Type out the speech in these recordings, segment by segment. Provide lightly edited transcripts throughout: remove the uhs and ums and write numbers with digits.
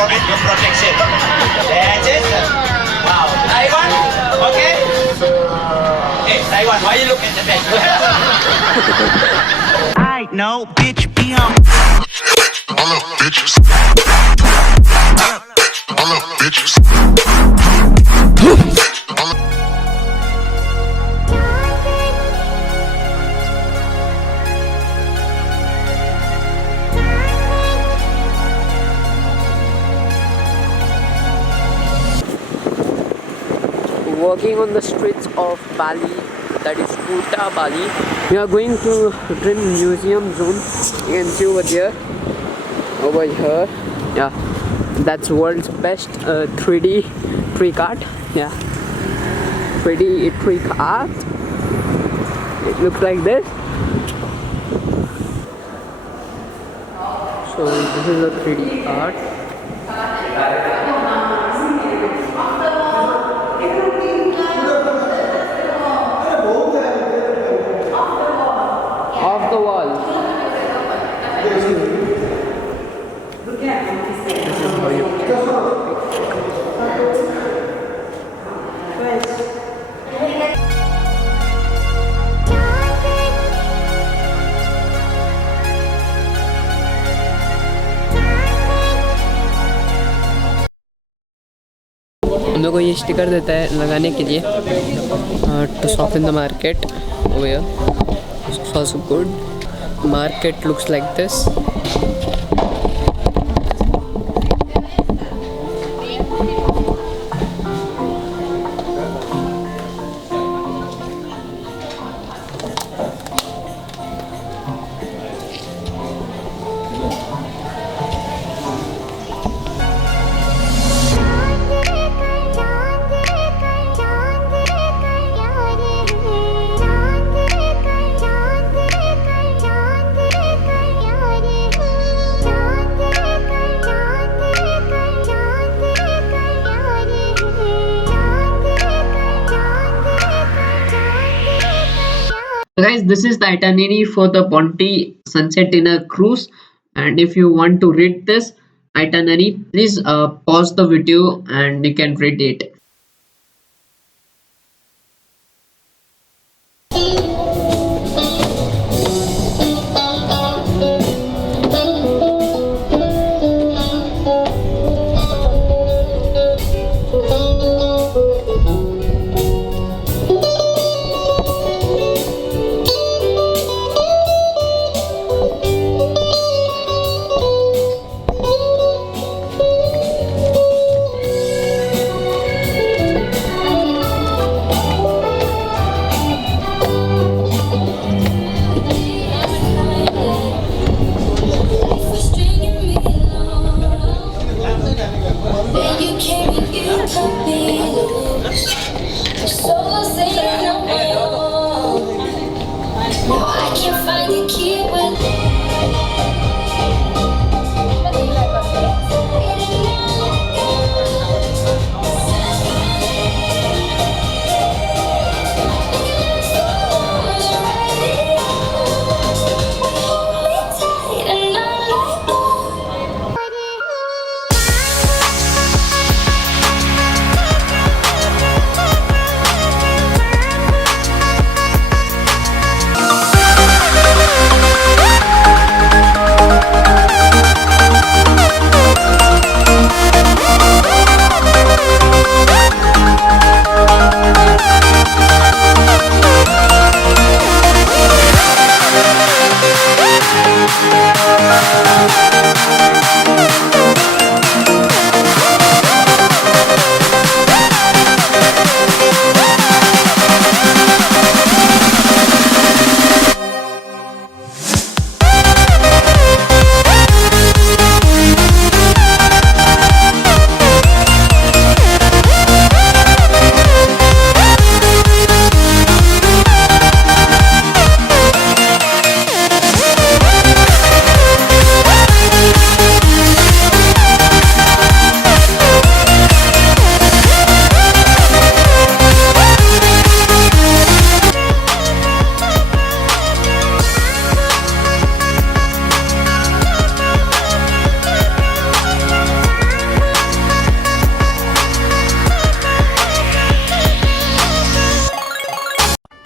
forget your protection. That's it. Wow. Taiwan. Okay. Hey, Taiwan. Why you look at the back? I know, bitch. Be on. All up, bitches. All up, bitches. Walking on the streets of Bali, that is Kuta, Bali. We are going to Dream Museum Zone. You can see over there. Over here. Yeah. That's world's best 3D tree art. Yeah. 3D tree art. It looks like this. So this is a 3D art. Off the wall. This is how you हम लोग को ये sticker देता है लगाने के लिए to shop in the market where also good. Market looks like this. Guys, this is the itinerary for the Ponti sunset in a cruise, and if you want to read this itinerary, please pause the video and you can read it.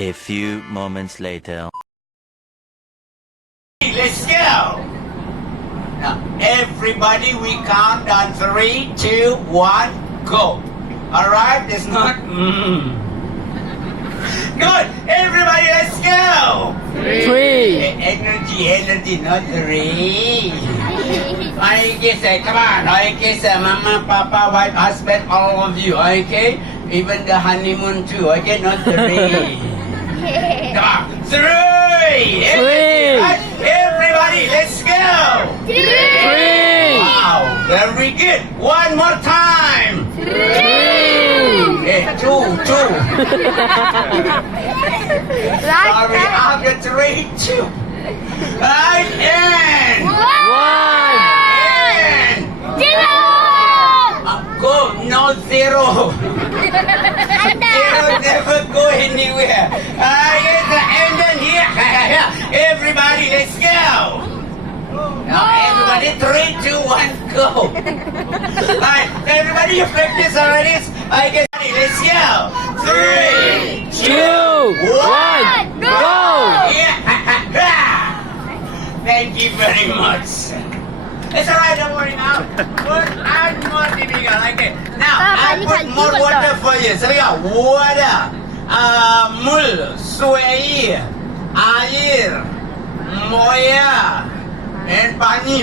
A few moments later. Let's go. Now, everybody, we count down 3, 2, 1, go. All right, it's not. Good. Everybody, let's go. 3. Energy, not 3. Okay, say, come on. Okay, say, mama, papa, wife, husband, all of you. Okay, even the honeymoon too. Okay, not 3. Come on, 3. Everybody, let's go. 3. Wow, very good. One more time. 3. Hey, 2. Sorry, after 3, 2. Right, and 1. go, no 0. 0 never go anywhere. Yes, and then here. Everybody, let's go. Now, everybody, 3, 2, 1, go. Alright, everybody, you practice already? I guess, let's go. 3, 2. 1. Go. Yeah. Thank you very much. It's alright, don't worry now. Add more vinegar, okay. Now, I put more water for you. So we got water, mul, suai, air, moya, and pani.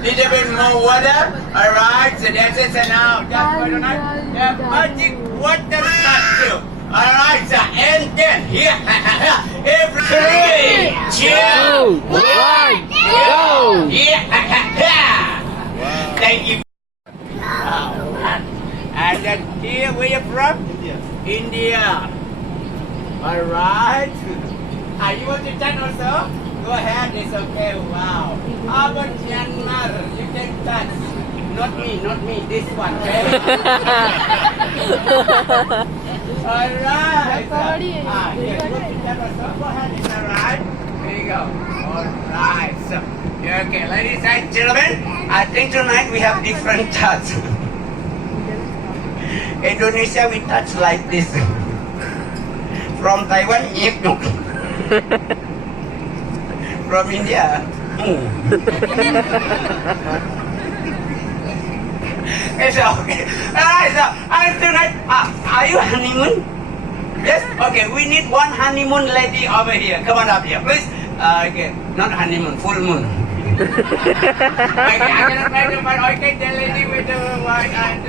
Little bit more water. Alright, so that's it. So now, just for tonight, the magic water start to. Alright, so and then here, every 3, 2, 1, go! Yeah! Thank you. And then here we are from India. Alright. You want to touch also? Go ahead, it's okay. Wow. How about Myanmar? You can touch. Not me, this one, okay? Alright. You want to touch also? Go ahead, it's alright. There you go. Alright. So, okay, ladies and gentlemen, I think tonight we have different touch. Indonesia, we touch like this. From Taiwan, from India. It's okay. Alright, so tonight, are you honeymoon? Yes? Okay, we need one honeymoon lady over here. Come on up here, please. Okay, not honeymoon, full moon. Okay, I'm gonna try to find, okay, the lady with the white and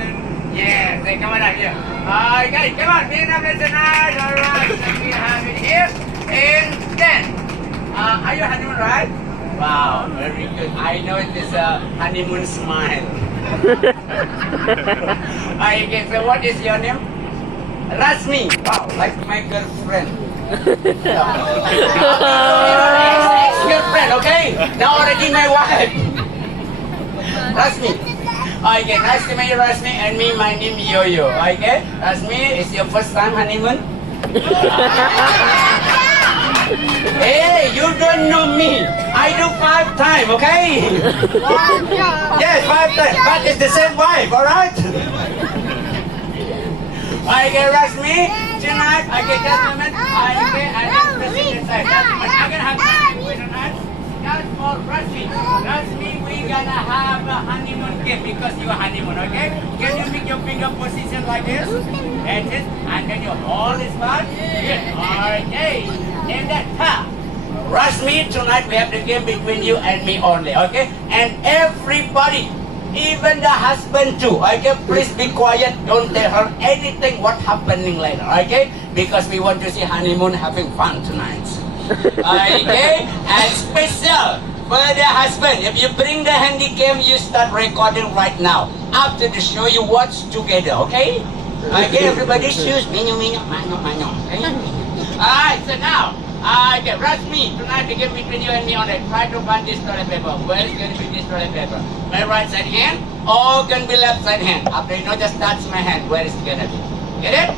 yes, they come on up here. Okay, come on, be number tonight. Alright, so we have it here. And then, are you honeymoon, right? Wow, very good. I know it is a honeymoon smile. Okay, so what is your name? Rasmi. Wow, like my girlfriend. Ex-girlfriend, okay? Now already my wife. Rasmi. Okay, nice to meet you, Rasmi. And me, my name is Yo-Yo. Okay? Rasmi, is your first time honeymoon? Hey, you don't know me. I do 5 times, okay? Yes, 5 times. But it's the same wife, alright? Okay, Rasmi, tonight, okay, just a minute. Okay, I just press it inside. Just a minute. I'm gonna have something for tonight. Just for Rasmi. Rasmi, we gonna have a honeymoon gift because you are honeymoon, okay? Can you make your finger position like this? And this, and then you hold this part. Yes. Okay. And then, Rasmi, tonight we have the game between you and me only, okay? And everybody, even the husband too, okay? Please be quiet, don't tell her anything what happening later, okay? Because we want to see honeymoon having fun tonight. Okay? And special for the husband, if you bring the handy cam, you start recording right now. After the show, you watch together, okay? Okay, everybody choose. Okay? Alright, so now, okay, Rasmi, tonight the game between you and me on it. Try to find this toilet paper. Where is going to be this toilet paper? My right side hand or can be left side hand? After you know, just touch my hand. Where is it going to be? Get it?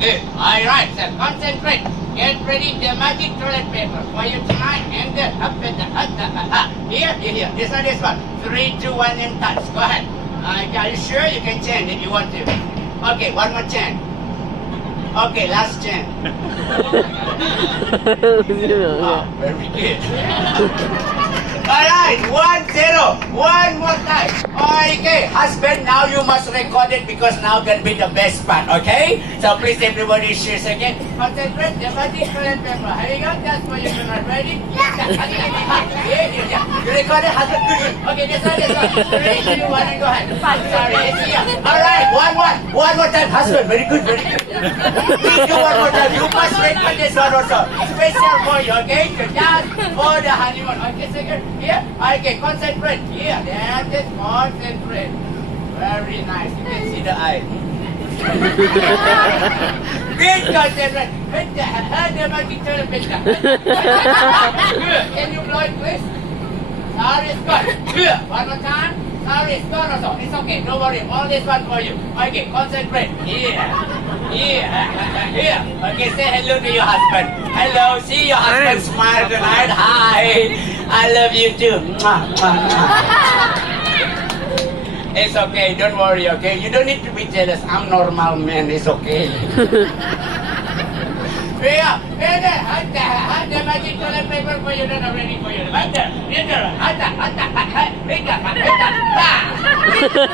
Good. Alright, so concentrate. Get ready, the magic toilet paper for you tonight. And then, here. This one. 3, 2, 1, and touch. Go ahead. Are you sure? You can change if you want to. Okay, one more chance. Okay, last chance. Wow, very good. Alright, 1-0. One more time. Okay, husband, now you must record it because now can be the best part, okay? So please everybody share again. Concentrate, the body, current paper. Here you go, that's for you tonight. Ready? Yeah. You record it, husband, good. Okay, this one. 3, 2, 1, and go ahead. Sorry, yeah. Alright, one more time, husband. Very good. Please do one more time. You must record this one also. Special for you, okay? Just for the honeymoon. Okay, second. Here, okay, concentrate. Here, that's it, concentrate. Very nice. You can see the eye. Good concentrate. Good. Can you blow it, please? Sorry, it's gone. Good. One more time. Sorry, it's gone also. It's okay. Don't worry. All this one for you. Okay, concentrate. Here. Okay, say hello to your husband. Hello. See your husband smile tonight. Hi. I love you too. It's okay. Don't worry, okay? You don't need to be jealous. I'm normal man. It's okay. Yeah. The magic toilet paper for you. Not ready for you. Right there.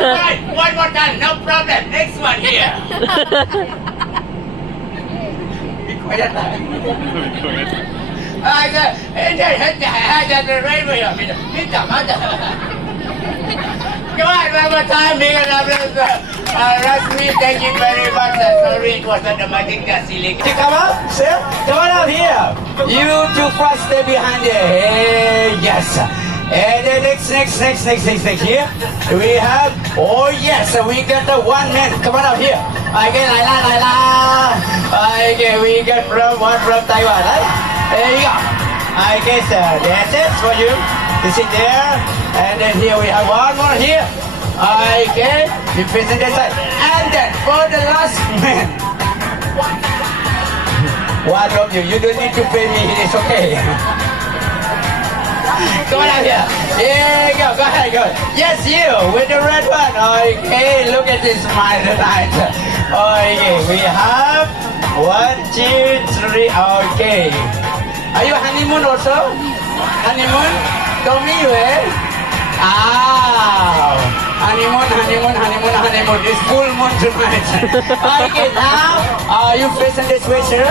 Right. One more time. No problem. Next one here. Be quiet. Come on, one more time, big applause. Rasmi, thank you very much. Sorry, it was not the magic that silly. Come on, sir. Come on out here. You two first stay behind there. Hey, yes. And then next here. We have, oh yes, we got the one man. Come on out here. Okay, Laila. Okay, we got one from Taiwan, right? There you go. Okay, sir. That's it for you. You sit there. And then here we have one more here. Okay, you present that side. And then for the last man. One of you don't need to pay me, it's okay. Come on out here. Here you go ahead, go. Yes, you, with the red one. Okay, look at this smile tonight. Okay, we have 1, 2, 3, okay. Are you honeymoon also? Honeymoon? Tommy, you honeymoon. It's full moon tonight. Okay, now, you facing this way, sir?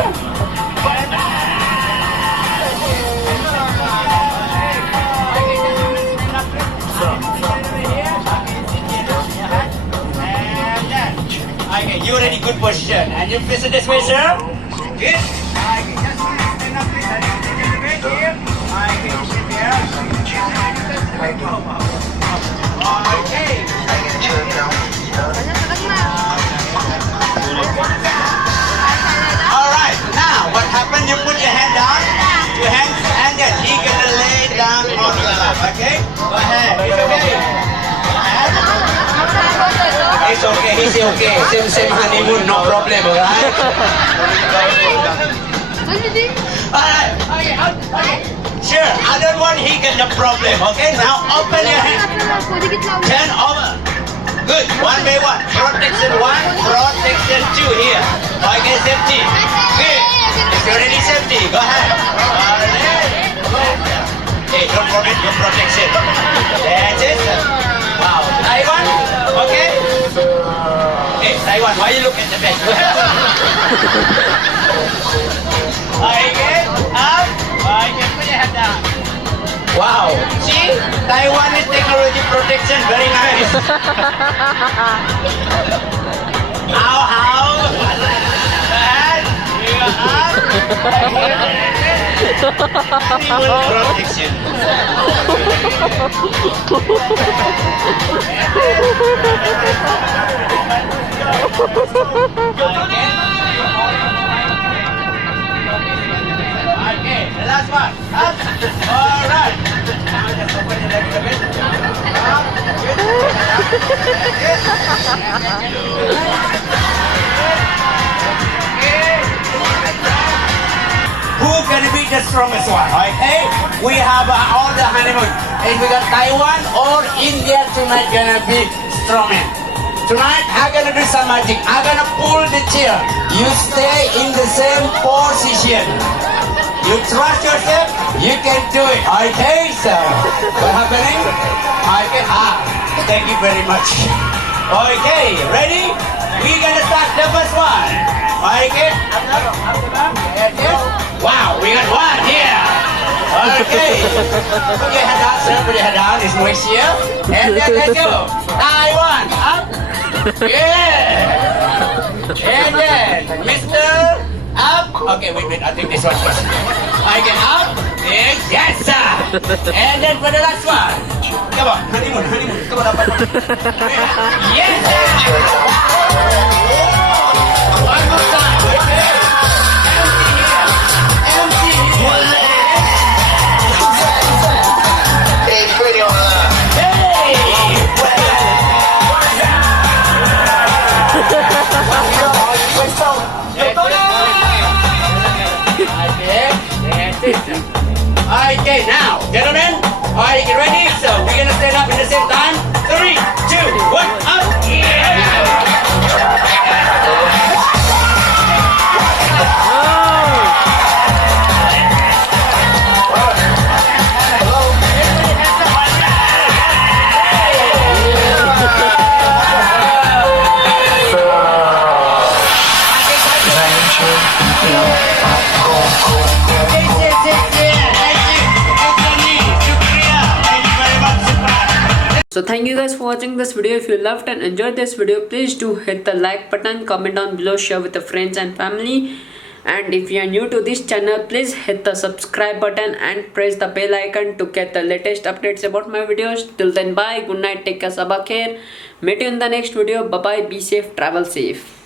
Okay, you're in a good position. And you facing this way, sir? Good. Alright, now what happened? You put your hand down, your hands, and then you're gonna lay down on your lap, okay? Go ahead, it's okay. It's okay, he's okay. Same honeymoon, no problem, alright? Alright, okay. Sure, I don't want he get the problem, okay? Now open your hand. Turn over. Good, one by one. Protection 1, protection 2 here. Okay, safety. Good. It's already safety. Go ahead. Hey, don't forget your protection. That's it. Wow. Taiwan, okay? Hey, Taiwan, why you look at the back? Okay, up. Okay, put your hand down. Wow. See? Taiwanese technology protection, very nice. How? And you are up. Protection. Okay, the last one. Up. All right. Now just open it a little bit. Up. Who can be the strongest one? Okay, we have all the honeymoon. And we got Taiwan or India tonight gonna be strongman. Tonight, I'm gonna do some magic. I'm gonna pull the chair. You stay in the same position. You trust yourself, you can do it. Okay, so what happening? Okay, thank you very much. Okay, ready? We're gonna start the first one. Okay, wow, we got one here. Okay, put your head down, sir. Put your head down. It's moist here. And then let's go. Taiwan, up. Yeah. And then, Mr. Up. Okay, wait. I'll take this one first. Okay, up. Yes, sir. And then for the last one. Come on, honeymoon. Come on, up. Yes, sir. One more time. Okay. Empty here. Hey, pretty on that. Okay, now, gentlemen, are you ready? So we're gonna stand up at the same time. 3, 2, 1, up! So thank you guys for watching this video. If you loved and enjoyed this video, please do hit the like button, comment down below, share with your friends and family. And if you are new to this channel, please hit the subscribe button and press the bell icon to get the latest updates about my videos. Till then, bye, good night, take care, sabah khair. Meet you in the next video. Bye bye, be safe, travel safe.